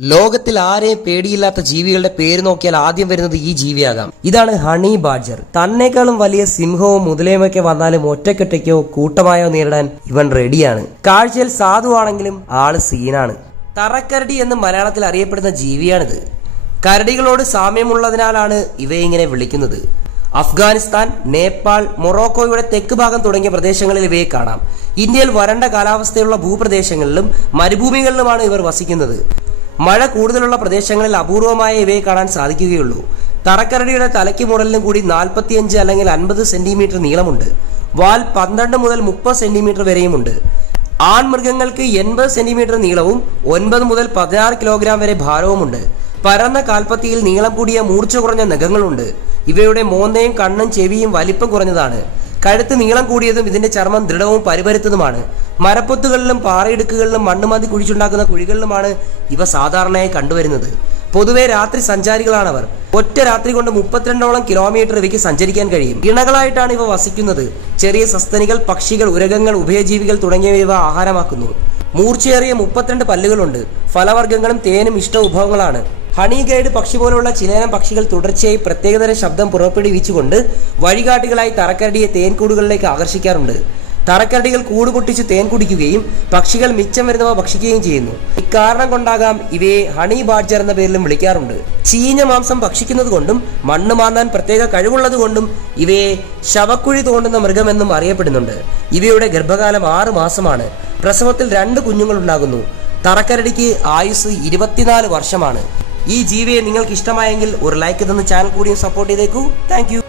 ലോകത്തിൽ ആരെ പേടിയില്ലാത്ത ജീവികളുടെ പേര് നോക്കിയാൽ ആദ്യം വരുന്നത് ഈ ജീവിയാകാം. ഇതാണ് ഹണി ബാഡ്ജർ. തന്നെക്കാളും വലിയ സിംഹവും മുതലയുമൊക്കെ വന്നാലും ഒറ്റക്കെട്ടയ്ക്കോ കൂട്ടമായോ നേരിടാൻ ഇവൻ റെഡിയാണ്. കാഴ്ചയിൽ സാധുവാണെങ്കിലും ആൾ സീനാണ്. തറക്കരടി എന്ന് മലയാളത്തിൽ അറിയപ്പെടുന്ന ജീവിയാണിത്. കരടികളോട് സാമ്യമുള്ളതിനാലാണ് ഇവയെ ഇങ്ങനെ വിളിക്കുന്നത്. അഫ്ഗാനിസ്ഥാൻ നേപ്പാൾ മൊറോക്കോയുടെ തെക്ക് ഭാഗം തുടങ്ങിയ പ്രദേശങ്ങളിൽ ഇവയെ കാണാം. ഇന്ത്യയിൽ വരണ്ട കാലാവസ്ഥയുള്ള ഭൂപ്രദേശങ്ങളിലും മരുഭൂമികളിലുമാണ് ഇവർ വസിക്കുന്നത്. മഴ കൂടുതലുള്ള പ്രദേശങ്ങളിൽ അപൂർവമായ ഇവയെ കാണാൻ സാധിക്കുകയുള്ളൂ. തറക്കരടിയുടെ തലയ്ക്ക് മുടലിനും കൂടി നാൽപ്പത്തിയഞ്ച് അല്ലെങ്കിൽ അൻപത് സെന്റിമീറ്റർ നീളമുണ്ട്. വാൽ പന്ത്രണ്ട് മുതൽ മുപ്പത് സെന്റിമീറ്റർ വരെയുമുണ്ട്. ആൺമൃഗങ്ങൾക്ക് എൺപത് സെന്റിമീറ്റർ നീളവും ഒൻപത് മുതൽ പതിനാറ് കിലോഗ്രാം വരെ ഭാരവുമുണ്ട്. പരന്ന കാൽപ്പത്തിയിൽ നീളം കൂടിയ മൂർച്ച കുറഞ്ഞ നഖങ്ങളുണ്ട്. ഇവയുടെ മോന്തയും കണ്ണും ചെവിയും വലിപ്പം കുറഞ്ഞതാണ്. കഴുത്ത് നീളം കൂടിയതും ഇതിന്റെ ചർമ്മം ദൃഢവും പരിപരുത്തതുമാണ്. മരപ്പൊത്തുകളിലും പാറയിടുക്കുകളിലും മണ്ണുമതി കുഴിച്ചുണ്ടാക്കുന്ന കുഴികളിലുമാണ് ഇവ സാധാരണയായി കണ്ടുവരുന്നത്. പൊതുവെ രാത്രി സഞ്ചാരികളാണവർ. ഒറ്റ രാത്രി കൊണ്ട് മുപ്പത്തിരണ്ടോളം കിലോമീറ്റർ ഇവയ്ക്ക് സഞ്ചരിക്കാൻ കഴിയും. ഇണകളായിട്ടാണ് ഇവ വസിക്കുന്നത്. ചെറിയ സസ്തനികൾ പക്ഷികൾ ഉരകങ്ങൾ ഉഭയജീവികൾ തുടങ്ങിയവ ഇവ ആഹാരമാക്കുന്നു. മൂർച്ചയേറിയ മുപ്പത്തിരണ്ട് പല്ലുകളുണ്ട്. ഫലവർഗങ്ങളും തേനും ഇഷ്ട വിഭവങ്ങളാണ്. ഹണി ഗൈഡ് പക്ഷി പോലുള്ള ചിലയിനം പക്ഷികൾ തുടർച്ചയായി പ്രത്യേകതര ശബ്ദം പുറപ്പെടുവിച്ചുകൊണ്ട് വഴികാട്ടികളായി തറക്കരടിയെ തേൻകൂടുകളിലേക്ക് ആകർഷിക്കാറുണ്ട്. തറക്കരടികൾ കൂട് പൊട്ടിച്ച് തേൻ കുടിക്കുകയും പക്ഷികൾ മിച്ചം വരുന്നവ ഭക്ഷിക്കുകയും ചെയ്യുന്നു. ഇക്കാരണം കൊണ്ടാകാം ഇവയെ ഹണി ബാഡ്ജർ എന്ന പേരിലും വിളിക്കാറുണ്ട്. ചീഞ്ഞ മാംസം ഭക്ഷിക്കുന്നത് കൊണ്ടും മണ്ണ് മാന്താൻ പ്രത്യേക കഴിവുള്ളത് കൊണ്ടും ഇവയെ ശവക്കുഴി തോണ്ടുന്ന മൃഗമെന്നും അറിയപ്പെടുന്നുണ്ട്. ഇവയുടെ ഗർഭകാലം ആറ് മാസമാണ്. പ്രസവത്തിൽ രണ്ട് കുഞ്ഞുങ്ങൾ ഉണ്ടാകുന്നു തറക്കരടിക്ക് ആയുസ് ഇരുപത്തിനാല് വർഷമാണ്. ഈ ജീവിയെ നിങ്ങൾക്ക് ഇഷ്ടമായെങ്കിൽ ഒരു ലൈക്ക് തന്ന് ചാനൽ കൂടിയും സപ്പോർട്ട് ചെയ്തേക്കൂ. താങ്ക്